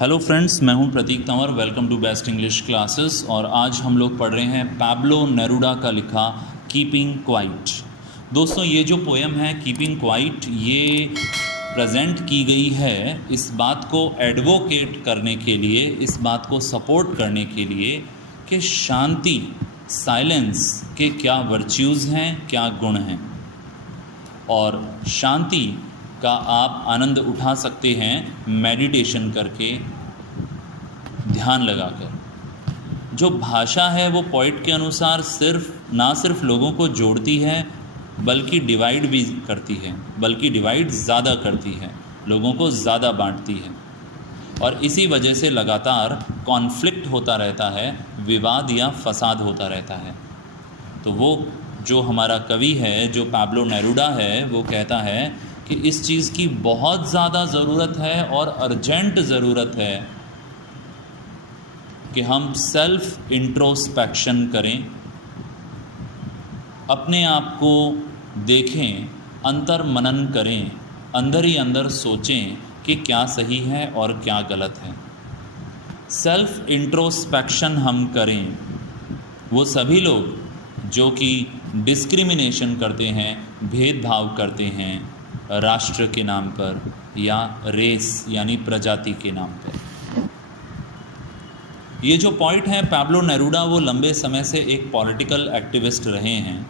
Hello friends, मैं हूं Prateek Tanwar. Welcome to best English classes. और आज हम लोग पढ़ रहे हैं पैब्लो नेरूडा का लिखा कीपिंग क्वाइट। दोस्तों, ये जो पोएम है कीपिंग क्वाइट, ये प्रेजेंट की गई है इस बात को एडवोकेट करने के लिए, इस बात को सपोर्ट करने के लिए कि शांति, साइलेंस के क्या वर्च्यूज़ हैं, क्या गुण हैं, और शांति का आप आनंद उठा सकते हैं मेडिटेशन करके, ध्यान लगाकर। जो भाषा है वो पॉइंट के अनुसार ना सिर्फ लोगों को जोड़ती है बल्कि डिवाइड भी करती है, बल्कि डिवाइड ज़्यादा करती है, लोगों को ज़्यादा बांटती है। और इसी वजह से लगातार कॉन्फ्लिक्ट होता रहता है, विवाद या फसाद होता रहता है। तो वो जो हमारा कवि है, जो पैब्लो नेरूडा है, वो कहता है कि इस चीज़ की बहुत ज़्यादा ज़रूरत है और अर्जेंट ज़रूरत है कि हम सेल्फ इंट्रोस्पेक्शन करें, अपने आप को देखें, अंतर मनन करें, अंदर ही अंदर सोचें कि क्या सही है और क्या गलत है। सेल्फ इंट्रोस्पेक्शन हम करें। वो सभी लोग जो कि डिस्क्रिमिनेशन करते हैं, भेदभाव करते हैं राष्ट्र के नाम पर या रेस यानी प्रजाति के नाम पर। ये जो पॉइंट है पैब्लो नेरूडा, वो लंबे समय से एक पॉलिटिकल एक्टिविस्ट रहे हैं,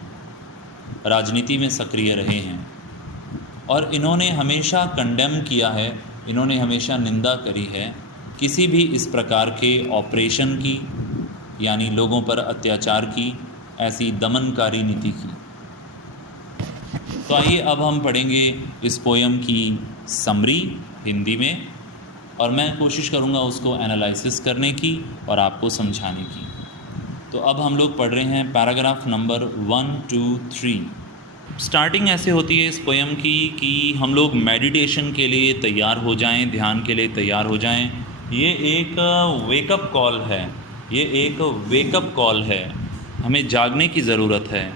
राजनीति में सक्रिय रहे हैं, और इन्होंने हमेशा कंडेम किया है, इन्होंने हमेशा निंदा करी है किसी भी इस प्रकार के ऑपरेशन की, यानी लोगों पर अत्याचार की, ऐसी दमनकारी नीति की। तो आइए अब हम पढ़ेंगे इस पोएम की समरी हिंदी में, और मैं कोशिश करूंगा उसको एनालिसिस करने की और आपको समझाने की। तो अब हम लोग पढ़ रहे हैं पैराग्राफ नंबर 1, 2, 3। स्टार्टिंग ऐसे होती है इस पोएम की कि हम लोग मेडिटेशन के लिए तैयार हो जाएं, ध्यान के लिए तैयार हो जाएं। ये एक वेकअप कॉल है, ये एक वेकअप कॉल है, हमें जागने की ज़रूरत है।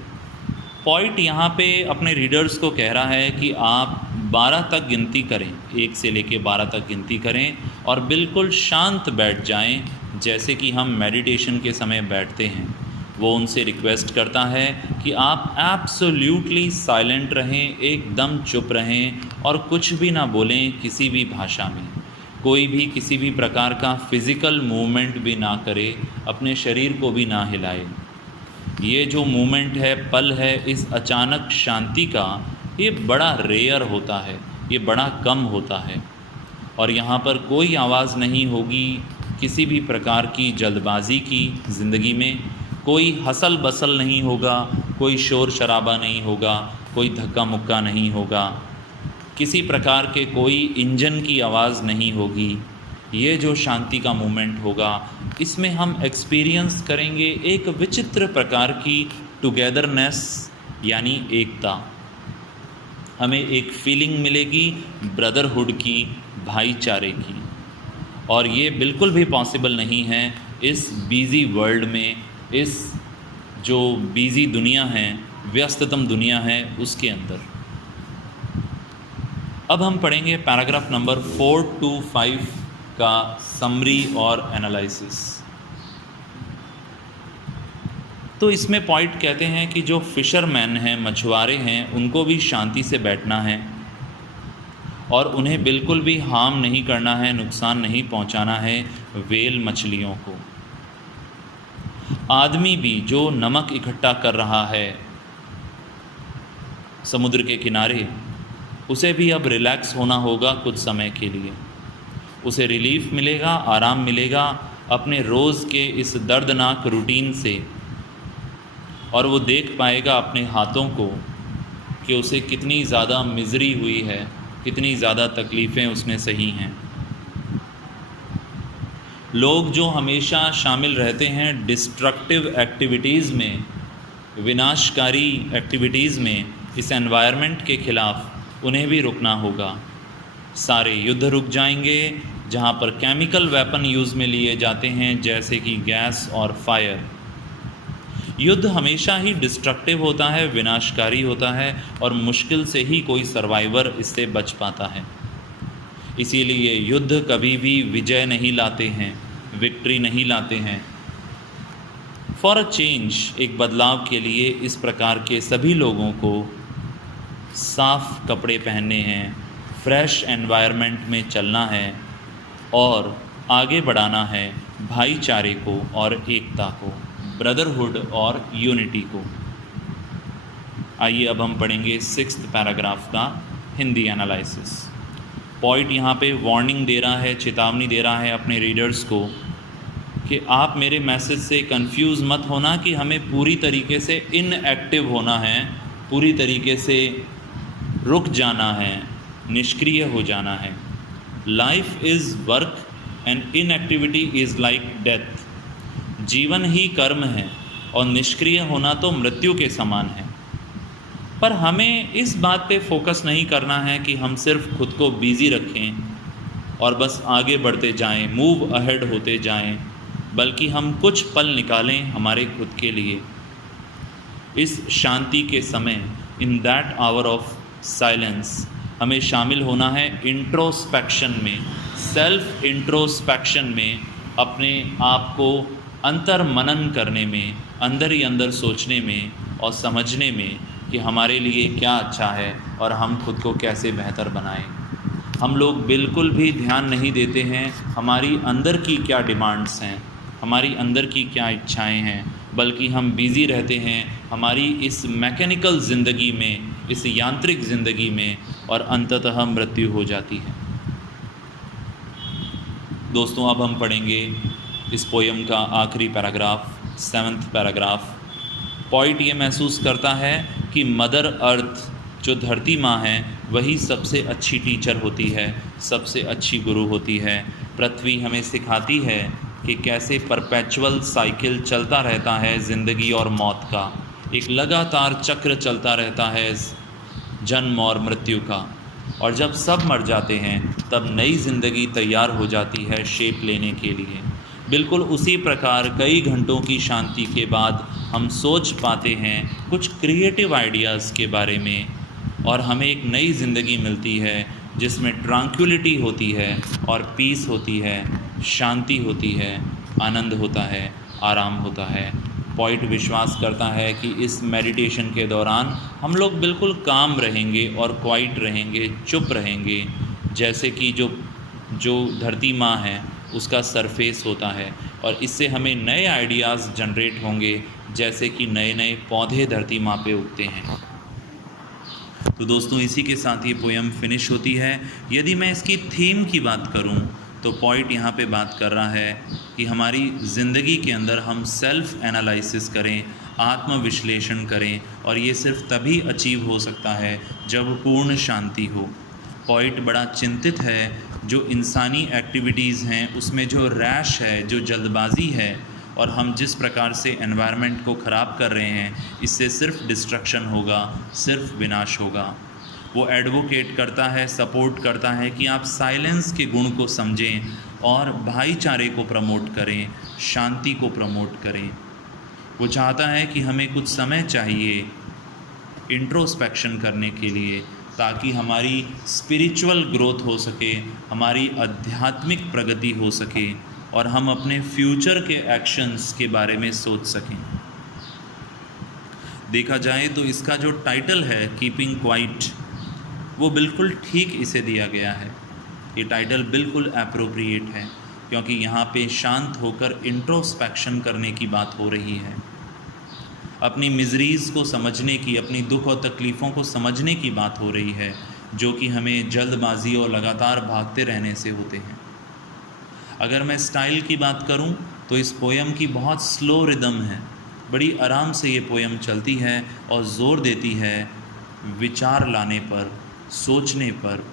पॉइंट यहाँ पे अपने रीडर्स को कह रहा है कि आप 12 तक गिनती करें, 1 से लेके 12 तक गिनती करें और बिल्कुल शांत बैठ जाएं, जैसे कि हम मेडिटेशन के समय बैठते हैं। वो उनसे रिक्वेस्ट करता है कि आप एब्सोल्यूटली साइलेंट रहें, एकदम चुप रहें और कुछ भी ना बोलें किसी भी भाषा में। कोई भी किसी भी प्रकार का फिज़िकल मूवमेंट भी ना करे, अपने शरीर को भी ना हिलाए। ये जो मूवमेंट है, पल है, इस अचानक शांति का, ये बड़ा रेयर होता है, ये बड़ा कम होता है। और यहाँ पर कोई आवाज़ नहीं होगी किसी भी प्रकार की जल्दबाजी की ज़िंदगी में, कोई हसल बसल नहीं होगा, कोई शोर शराबा नहीं होगा, कोई धक्का मुक्का नहीं होगा, किसी प्रकार के कोई इंजन की आवाज़ नहीं होगी। ये जो शांति का मोमेंट होगा, इसमें हम एक्सपीरियंस करेंगे एक विचित्र प्रकार की टुगेदरनेस, यानी एकता। हमें एक फीलिंग मिलेगी ब्रदरहुड की, भाईचारे की। और ये बिल्कुल भी पॉसिबल नहीं है इस बिज़ी वर्ल्ड में, इस जो बिज़ी दुनिया है, व्यस्ततम दुनिया है, उसके अंदर। अब हम पढ़ेंगे पैराग्राफ नंबर 4 to 5 का समरी और एनालिसिस। तो इसमें पॉइंट कहते हैं कि जो फिशरमैन हैं, मछुआरे हैं, उनको भी शांति से बैठना है और उन्हें बिल्कुल भी हार्म नहीं करना है, नुकसान नहीं पहुंचाना है व्हेल मछलियों को। आदमी भी जो नमक इकट्ठा कर रहा है समुद्र के किनारे, उसे भी अब रिलैक्स होना होगा कुछ समय के लिए। उसे रिलीफ मिलेगा, आराम मिलेगा अपने रोज़ के इस दर्दनाक रूटीन से, और वो देख पाएगा अपने हाथों को कि उसे कितनी ज़्यादा मिज़री हुई है, कितनी ज़्यादा तकलीफ़ें उसने सही हैं। लोग जो हमेशा शामिल रहते हैं डिस्ट्रक्टिव एक्टिविटीज़ में, विनाशकारी एक्टिविटीज़ में, इस एनवायरनमेंट के ख़िलाफ़, उन्हें भी रुकना होगा। सारे युद्ध रुक जाएंगे जहाँ पर केमिकल वेपन यूज़ में लिए जाते हैं, जैसे कि गैस और फायर। युद्ध हमेशा ही डिस्ट्रक्टिव होता है, विनाशकारी होता है, और मुश्किल से ही कोई सर्वाइवर इससे बच पाता है। इसीलिए युद्ध कभी भी विजय नहीं लाते हैं, विक्ट्री नहीं लाते हैं। फॉर अ चेंज, एक बदलाव के लिए इस प्रकार के सभी लोगों को साफ कपड़े पहनने हैं, फ्रेश एनवायरनमेंट में चलना है और आगे बढ़ाना है भाईचारे को और एकता को, ब्रदरहुड और यूनिटी को। आइए अब हम पढ़ेंगे 6th पैराग्राफ का हिंदी एनालिसिस। पॉइंट यहाँ पे वार्निंग दे रहा है, चेतावनी दे रहा है अपने रीडर्स को कि आप मेरे मैसेज से कंफ्यूज मत होना कि हमें पूरी तरीके से इनएक्टिव होना है, पूरी तरीके से रुक जाना है, निष्क्रिय हो जाना है। Life is work and inactivity is like death. जीवन ही कर्म है और निष्क्रिय होना तो मृत्यु के समान है। पर हमें इस बात पे फोकस नहीं करना है कि हम सिर्फ खुद को बिज़ी रखें और बस आगे बढ़ते जाएं, मूव अहेड होते जाएं, बल्कि हम कुछ पल निकालें हमारे खुद के लिए। इस शांति के समय, in that hour of silence, हमें शामिल होना है इंट्रोस्पेक्शन में, सेल्फ इंट्रोस्पेक्शन में, अपने आप को अंतर मनन करने में, अंदर ही अंदर सोचने में और समझने में कि हमारे लिए क्या अच्छा है और हम खुद को कैसे बेहतर बनाएं। हम लोग बिल्कुल भी ध्यान नहीं देते हैं हमारी अंदर की क्या डिमांड्स हैं, हमारी अंदर की क्या इच्छाएं हैं, बल्कि हम बिज़ी रहते हैं हमारी इस मैकेनिकल ज़िंदगी में, इस यांत्रिक ज़िंदगी में, और अंततः मृत्यु हो जाती है। दोस्तों, अब हम पढ़ेंगे इस पोयम का आखिरी पैराग्राफ, 7th पैराग्राफ। पॉइंट ये महसूस करता है कि मदर अर्थ, जो धरती माँ है, वही सबसे अच्छी टीचर होती है, सबसे अच्छी गुरु होती है। पृथ्वी हमें सिखाती है कि कैसे परपेचुअल साइकिल चलता रहता है ज़िंदगी और मौत का, एक लगातार चक्र चलता रहता है जन्म और मृत्यु का। और जब सब मर जाते हैं तब नई ज़िंदगी तैयार हो जाती है शेप लेने के लिए। बिल्कुल उसी प्रकार कई घंटों की शांति के बाद हम सोच पाते हैं कुछ क्रिएटिव आइडियाज़ के बारे में, और हमें एक नई ज़िंदगी मिलती है जिसमें ट्रैंक्विलिटी होती है और पीस होती है, शांति होती है, आनंद होता है, आराम होता है। पॉइंट विश्वास करता है कि इस मेडिटेशन के दौरान हम लोग बिल्कुल काम रहेंगे और क्वाइट रहेंगे, चुप रहेंगे, जैसे कि जो धरती माँ है उसका सरफेस होता है, और इससे हमें नए आइडियाज़ जनरेट होंगे, जैसे कि नए नए पौधे धरती माँ पे उगते हैं। तो दोस्तों, इसी के साथ ये पोयम फिनिश होती है। यदि मैं इसकी थीम की बात करूं तो पॉइंट यहाँ पे बात कर रहा है कि हमारी ज़िंदगी के अंदर हम सेल्फ एनालिसिस करें, आत्मविश्लेषण करें, और ये सिर्फ तभी अचीव हो सकता है जब पूर्ण शांति हो। पॉइंट बड़ा चिंतित है, जो इंसानी एक्टिविटीज़ हैं उसमें जो रैश है, जो जल्दबाजी है, और हम जिस प्रकार से एनवायरनमेंट को ख़राब कर रहे हैं, इससे सिर्फ डिस्ट्रक्शन होगा, सिर्फ विनाश होगा। वो एडवोकेट करता है, सपोर्ट करता है कि आप साइलेंस के गुण को समझें और भाईचारे को प्रमोट करें, शांति को प्रमोट करें। वो चाहता है कि हमें कुछ समय चाहिए इंट्रोस्पेक्शन करने के लिए, ताकि हमारी स्पिरिचुअल ग्रोथ हो सके, हमारी आध्यात्मिक प्रगति हो सके, और हम अपने फ्यूचर के एक्शंस के बारे में सोच सकें। देखा जाए तो इसका जो टाइटल है कीपिंग क्वाइट, वो बिल्कुल ठीक इसे दिया गया है। ये टाइटल बिल्कुल एप्रोप्रिएट है, क्योंकि यहाँ पे शांत होकर इंट्रोस्पेक्शन करने की बात हो रही है, अपनी मिजरीज़ को समझने की, अपनी दुख और तकलीफ़ों को समझने की बात हो रही है, जो कि हमें जल्दबाजी और लगातार भागते रहने से होते हैं। अगर मैं स्टाइल की बात करूं तो इस पोयम की बहुत स्लो रिदम है, बड़ी आराम से ये पोयम चलती है और ज़ोर देती है विचार लाने पर, सोचने पर,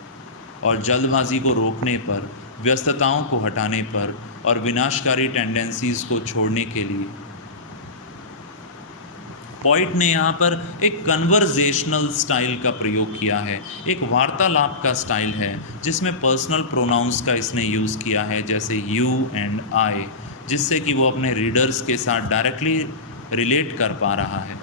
और जल्दबाजी को रोकने पर, व्यस्तताओं को हटाने पर, और विनाशकारी टेंडेंसीज़ को छोड़ने के लिए। पॉइंट ने यहाँ पर एक कन्वर्जेशनल स्टाइल का प्रयोग किया है, एक वार्तालाप का स्टाइल है, जिसमें पर्सनल प्रोनाउंस का इसने यूज़ किया है, जैसे यू एंड आई, जिससे कि वो अपने रीडर्स के साथ डायरेक्टली रिलेट कर पा रहा है।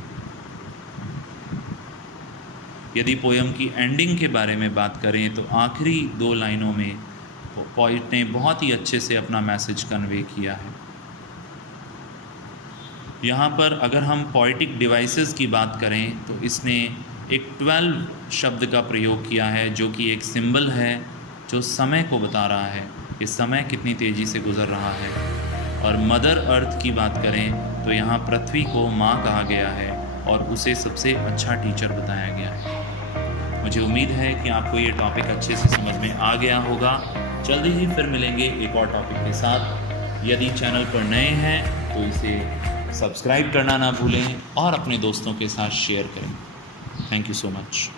यदि पोयम की एंडिंग के बारे में बात करें तो आखिरी 2 लाइनों में पोइट ने बहुत ही अच्छे से अपना मैसेज कन्वे किया है। यहाँ पर अगर हम पोइटिक डिवाइसेस की बात करें तो इसने एक 12 शब्द का प्रयोग किया है, जो कि एक सिंबल है जो समय को बता रहा है कि समय कितनी तेज़ी से गुज़र रहा है। और मदर अर्थ की बात करें तो यहाँ पृथ्वी को माँ कहा गया है और उसे सबसे अच्छा टीचर बताया गया है। मुझे उम्मीद है कि आपको ये टॉपिक अच्छे से समझ में आ गया होगा। जल्दी ही फिर मिलेंगे एक और टॉपिक के साथ। यदि चैनल पर नए हैं तो इसे सब्सक्राइब करना ना भूलें और अपने दोस्तों के साथ शेयर करें। Thank you so much.